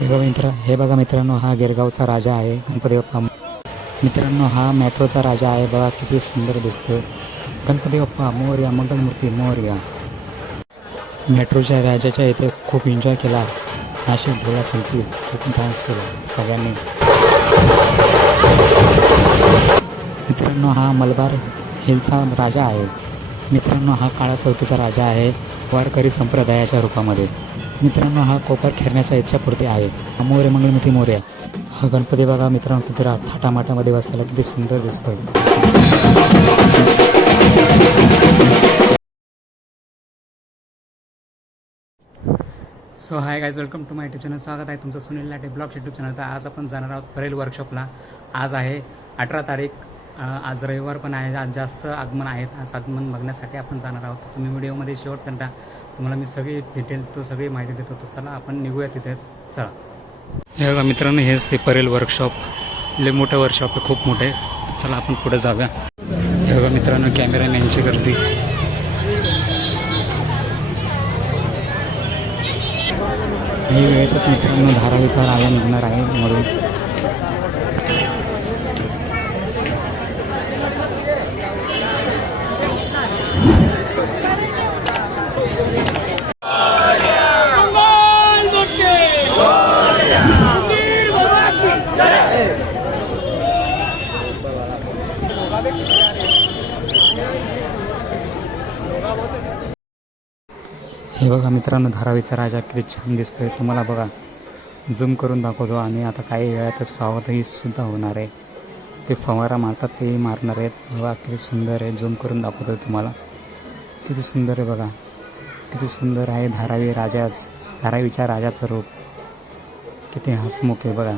हे बघा मित्र हे बघा मित्रांनो हा गिरगावचा राजा आहे गणपती बाप्पा मित्रांनो हा मेट्रोचा राजा आहे बघा किती सुंदर दिसतो गणपती बाप्पा मोर्या मंगलमूर्ती मोर्या. मेट्रोच्या राजाच्या इथे खूप एन्जॉय केला. नाशिक ढोला संगीत खूप डान्स केला सगळ्यांनी. मित्रांनो हा मलबार हिलचा राजा आहे. मित्रांनो हा काळा चौकीचा राजा आहे. वारकरी संप्रदायाच्या रूपामध्ये. मित्रांनो हा कोपर खेळण्याच्या इच्छापूर्ती आहे. हा मोरे मंगलमती मोर्या हा गणपती बाबा मित्रांनो किती रा थाटामाटामध्ये बसलेला किती सुंदर दिसतोय. So hi guys welcome to my YouTube channel स्वागत आहे तुमचं Sunil Late blog YouTube channel तर आज आपण जाणार आहोत परेल वर्कशॉपला आज आहे अठरा तारीख आज रविवार पण आहे. आज जास्त आगमन आहेत आज आगमन बघण्यासाठी आपण जाणार आहोत. तुम्ही व्हिडिओमध्ये शेवटपर्यंत तुम्हाला मी सगळी डिटेल तो सगळी माहिती देतो. तर चला आपण निघूया तिथेच चला. हे बघा मित्रांनो हेच ते परेल वर्कशॉप लय मोठं वर्कशॉप आहे खूप मोठे चला आपण पुढे जाऊया. हे बघा मित्रांनो कॅमेरामॅनची गर्दी. ही वेळेतच मित्रांनो धारावीचा राजा निघणार आहे. म्हणून बघा मित्रांनो धारावीचा राजा किती छान दिसतोय. तुम्हाला बघा झूम करून दाखवतो आणि आता काही वेळातच सावधही सुद्धा होणार आहे. ते फवारा मारतात तेही मारणार आहेत. बघा किती सुंदर आहे झूम करून दाखवतोय तुम्हाला. किती सुंदर आहे बघा. किती सुंदर आहे धारावी राजा धारावीच्या राजाचं रूप. किती हसमुख आहे बघा.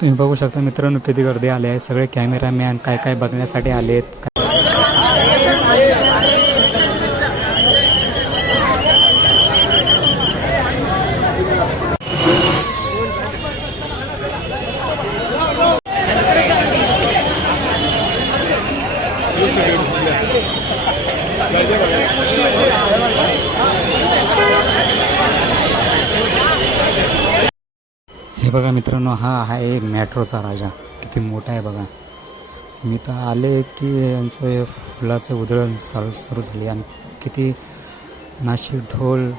तुम्ही बघू शकता मित्रांनो किती गर्दी आली आहे. सगळे कॅमेरामॅन काय काय बघण्यासाठी आले हे बघा मित्रांनो हा आहे मॅट्रोचा राजा. किती मोठा आहे बघा. मी तर आले की यांचं फुलाचं उधळण चालू सुरू झाली आणि किती नाशिक ढोल.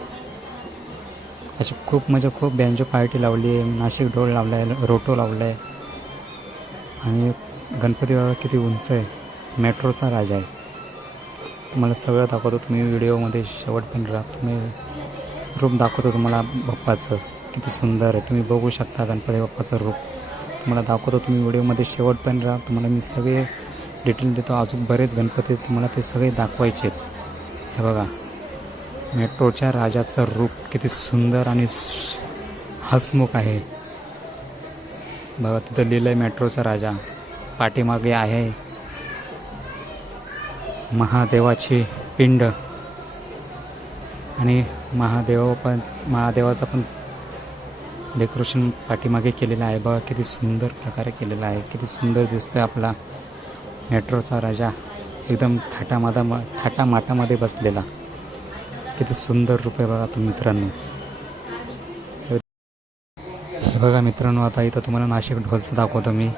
अशी खूप म्हणजे खूप बँजो पार्टी लावली आहे. नाशिक ढोल लावला आहे रोटो लावला आहे आणि गणपती बाबा किती उंच आहे. मेट्रोचा राजा आहे. तुम्हाला सगळं दाखवतो. तुम्ही व्हिडिओमध्ये शेवटपर्यंत राहा. तुम्ही रूप दाखवतो तुम्हाला बाप्पाचं. किती सुंदर आहे. तुम्ही बघू शकता गणपती बाप्पाचं रूप. तुम्हाला दाखवतो तुम्ही व्हिडिओमध्ये शेवटपर्यंत राहा. तुम्हाला मी सगळे डिटेल देतो. अजून बरेच गणपती तुम्हाला ते सगळे दाखवायचे आहेत. हे बघा. मेट्रोच्या राजाचं रूप किती सुंदर आणि हसमुख आहे. बघा तिथं लिहिलं आहे मेट्रोचा राजा. पाठीमागे आहे महादेवाची पिंड. आणि महादेव पण महादेवाचा पण डेकोरेशन पाठीमागे केलेलं आहे. बघा किती सुंदर प्रकारे केलेलं आहे. किती सुंदर दिसतोय आपला मेट्रोचा राजा. एकदम थाटामादा म थाटा माटामध्ये बसलेला. किती सुंदर रूप आहे बघा तुम्ही मित्रांनो. हे बघा मित्रांनो आता इथं तुम्हाला नाशिक ढोलचं दाखवतो मी.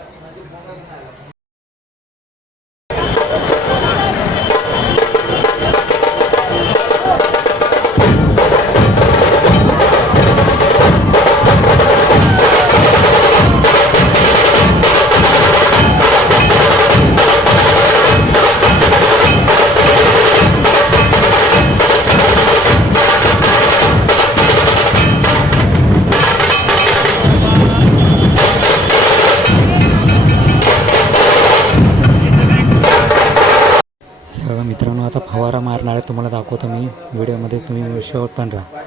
व्हिडिओमध्ये तुम्ही शेवट पण राहा हे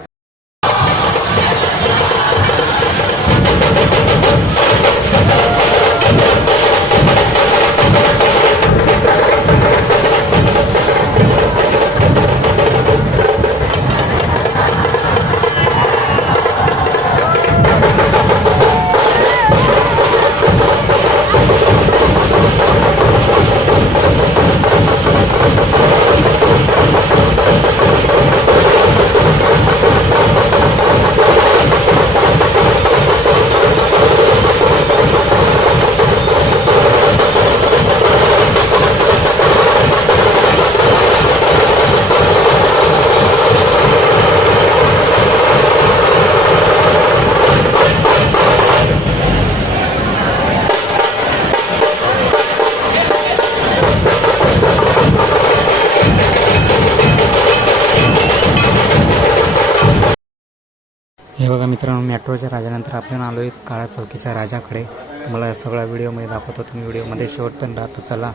बघा मित्रांनो मेट्रोच्या राजानंतर आपण आलो आहे काळा चौकीच्या राजाकडे. तुम्हाला सगळा व्हिडिओमध्ये दाखवतो. तुम्ही व्हिडिओमध्ये शेवटपर्यंत राहता चला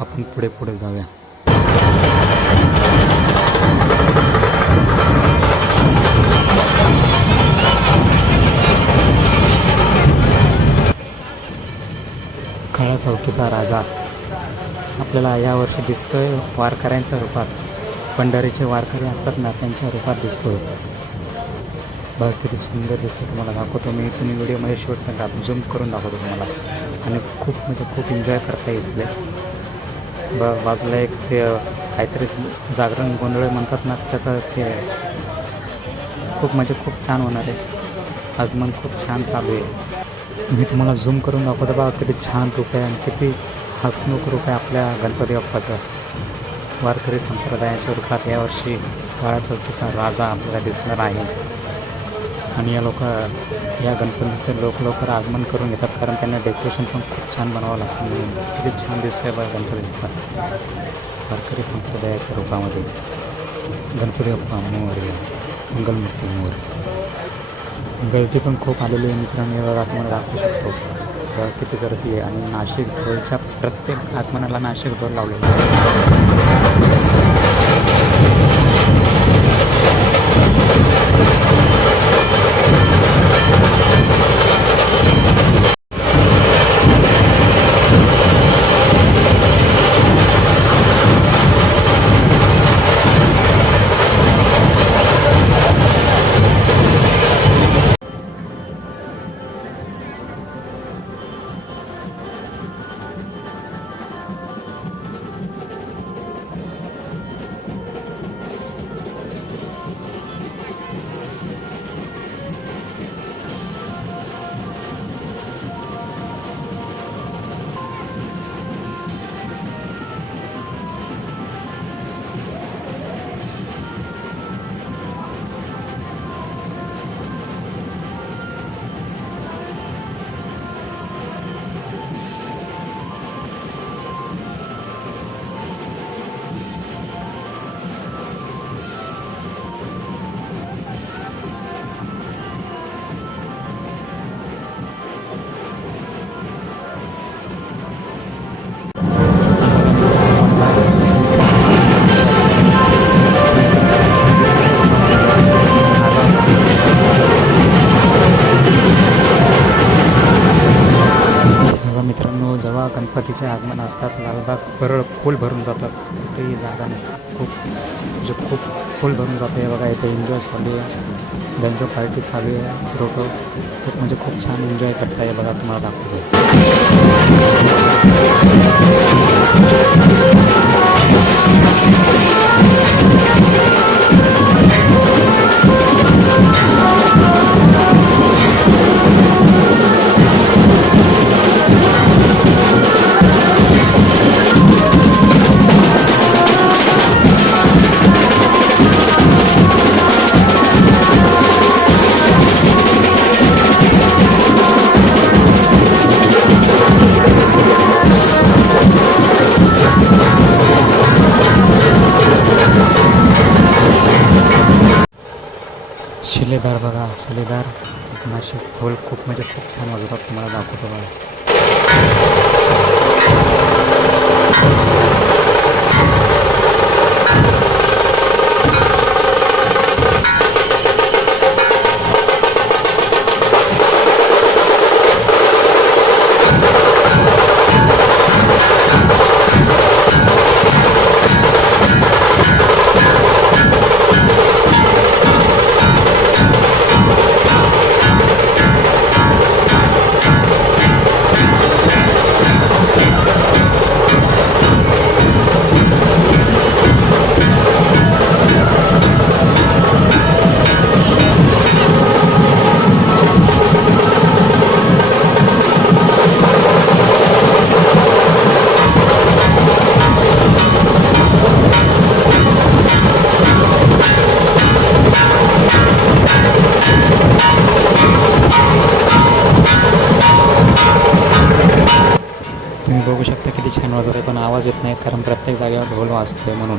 आपण पुढे पुढे जाऊया. काळा चौकीचा राजा आपल्याला यावर्षी दिसतोय वारकऱ्यांच्या रूपात. पंढरीचे वारकरी असतात ना त्यांच्या रूपात दिसतोय. बघा किती सुंदर दिसतं तुम्हाला दाखवतो मी. तुम्ही व्हिडिओमध्ये शेवटपर्यंत दाखव झूम करून दाखवतो तुम्हाला. आणि खूप म्हणजे खूप एन्जॉय करता येईल ब बाजूला एक ते काहीतरी जागरण गोंधळ म्हणतात ना त्याचं ते खूप म्हणजे खूप छान होणार आहे. आगमन खूप छान चालू आहे. मी तुम्हाला झूम करून दाखवतो बघा किती छान रूप आहे आणि किती हसमुख रूप आहे आपल्या गणपती बाप्पाचं. वारकरी संप्रदायाच्या रूपात यावर्षी काळा चौकीचा राजा आपल्याला दिसणार आहे. आणि या लोक या गणपतीचं लोक लवकर आगमन करून घेतात कारण त्यांना डेकोरेशन पण खूप छान बनावं लागतं. म्हणून किती छान दिसतंय बघा गणपती. बाप्पा वारकरी संप्रदायाच्या रूपामध्ये. गणपती बाप्पा मोर्या मंगलमूर्ती मोर्या. गर्दी पण खूप आलेली आहे मित्रांनी हे दाखवू शकतो. किती गर्दी आहे. आणि नाशिक ढोलच्या प्रत्येक आगमनाला नाशिक ढोल लावलेला आहे. मित्रांनो जेव्हा गणपतीचे आगमन असतात लालबाग परळ फुल भरून जातात कुठेही जागा नसतात खूप म्हणजे खूप फुल भरून जातं. आहे बघा इथे एन्जॉय चालू आहे. बँजो पार्टी चालू आहे. लोक खूप म्हणजे खूप छान एन्जॉय करता हे बघा तुम्हाला दाखवतो. शिलेदार मासे शिलेदार खूप म्हणजे खूप छान वाजवतात. तुम्हाला दाखवतो बघा. शकता पण आवाज येत नाही कारण प्रत्येक जागेवर ढोल वाजते म्हणून.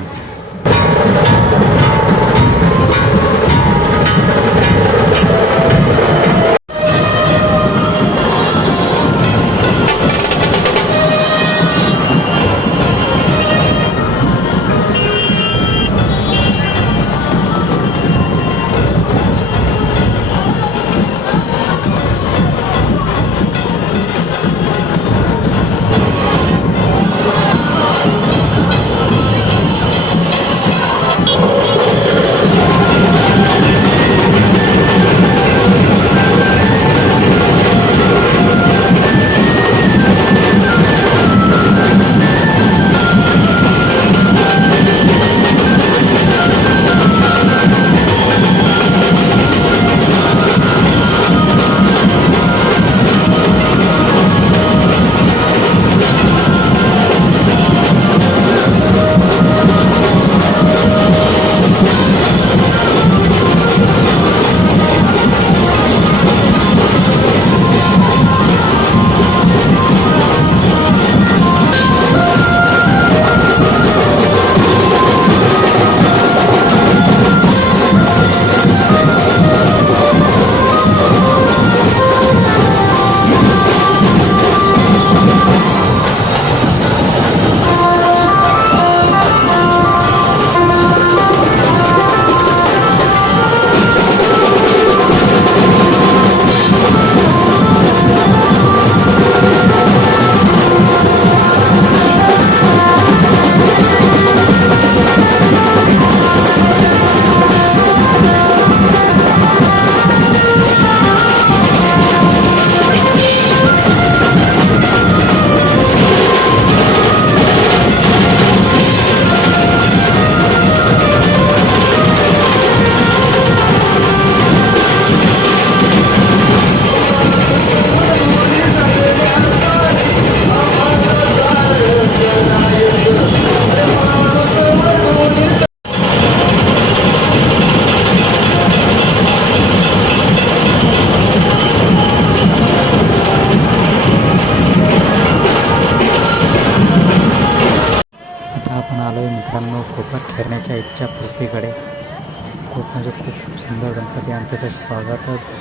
त्याच्या त्याचं स्वागतच.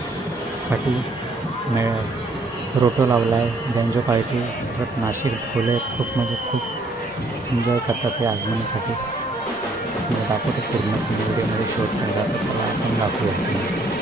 साठी मे रोटो लावला आहे बँजो पार्टी परत नाशिक फुले खूप म्हणजे खूप एन्जॉय करतात या आगमनासाठी. दाखवतो पूर्ण व्हिडिओमध्ये शोध करतात चला आपण दाखवूया.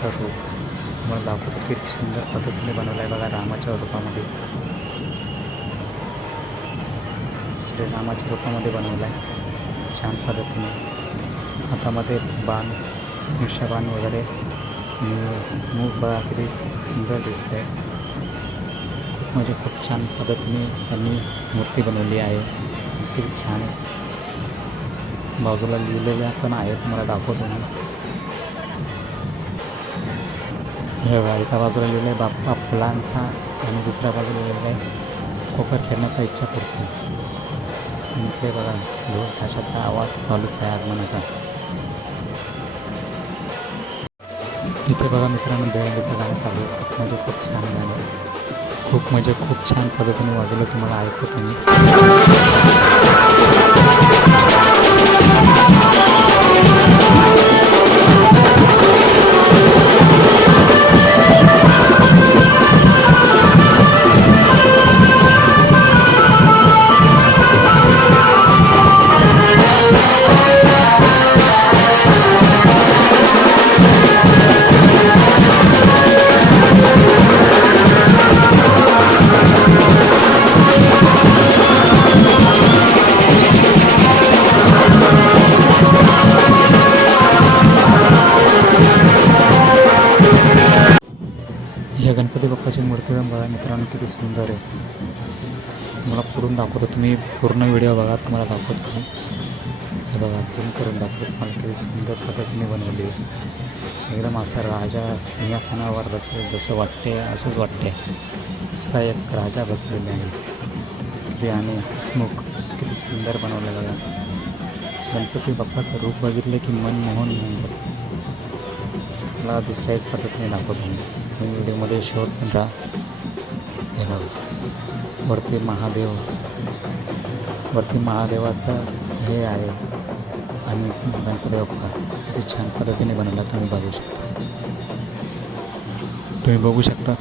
पूर्तीचा रूप तुम्हाला दाखवतो किती सुंदर पद्धतीने बनवलं आहे बघा रामाच्या रूपामध्ये. श्रीरामाच्या रूपामध्ये बनवलं आहे. छान पद्धतीने. हातामध्ये बाण बाण वगैरे. मूग बघा किती सुंदर दिसतंय. म्हणजे खूप छान पद्धतीने त्यांनी मूर्ती बनवली आहे. किती छान आहे. बाजूला लिहिलेल्या पण आहेत मला दाखवतो मी. हे बघा एका बाजूला लिहिलं आहे बाप्पा फुलांचा आणि दुसऱ्या बाजूला लिहिलं आहे कोपर खेळण्याचा इच्छा पुरते इकडे बघा ढोल ताशाचा आवाज चालूच आहे आगमनाचा. इथे बघा मित्रांनो दहीहंडीचं गाणं चालू आहे. खूप म्हणजे खूप छान गाणं आहे. खूप म्हणजे खूप छान पद्धतीने वाजवलं तुम्हाला ऐकू तुम्ही. बघा मित्रांनो किती सुंदर आहे. तुम्हाला पुरून दाखवतो. तुम्ही पूर्ण व्हिडिओ बघा. तुम्हाला दाखवतो हे बघा झूम करून दाखवतो तुम्हाला किती सुंदर पद्धतीने बनवली आहे. एकदम असा राजा सिंहासनावर बसले जसं वाटते असंच वाटते असा एक राजा बसलेला आहे. किती आणि हसमुख किती सुंदर बनवलं बघा. गणपती बाप्पाचं रूप बघितले की मन मोहन होऊन जातं. मला दुसऱ्या एक पद्धतीने दाखवतो मी. तुम्ही व्हिडिओमध्ये शेवट पण राहा. हे वरती महादेव. वरती महादेवाचं हे आहे. आणि गणपती बाप्पा. किती छान पद्धतीने बनवला तुम्ही बघू शकता. तुम्ही बघू शकता.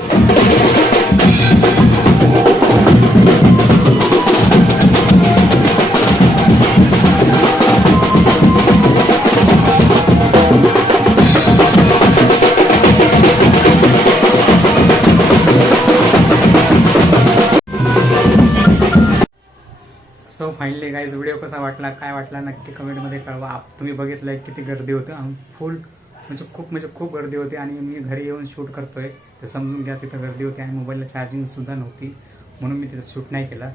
फायनली गाईज व्हिडिओ कसा वाटला काय वाटला नक्की कमेंटमध्ये कळवा. तुम्ही बघितलंय किती गर्दी होती. फुल म्हणजे खूप म्हणजे खूप गर्दी होती आणि मी घरी येऊन शूट करतोय. ते समजून घ्या तिथं गर्दी होती आणि मोबाईलला चार्जिंग सुद्धा नव्हती. म्हणून मी तिथं शूट नाही केला.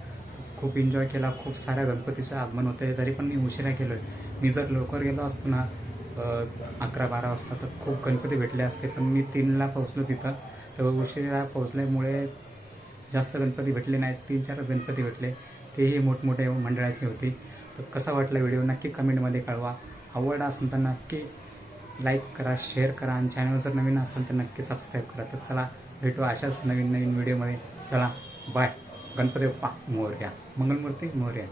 खूप एन्जॉय केला. खूप साऱ्या गणपतीचं आगमन होतं तरी पण मी उशिरा केलोय मी जर लवकर गेलो असतो ना अकरा बारा वाजता तर खूप गणपती भेटले असते. पण मी तीनला पोहोचलो तिथं. तर उशिरा पोहोचल्यामुळे जास्त गणपती भेटले नाहीत. तीन चार गणपती भेटले. तेही मोठमोठे मंडळाची होती. तर कसा वाटला व्हिडिओ? नक्की कमेंटमध्ये कळवा. आवडला असेल तर नक्की लाईक करा शेअर करा आणि चॅनल जर नवीन असेल तर नक्की सबस्क्राईब करा. तर चला भेटू अशाच नवीन नवीन व्हिडिओमध्ये. चला बाय गणपती बाप्पा मोर्या. मंगलमूर्ती मोर्या.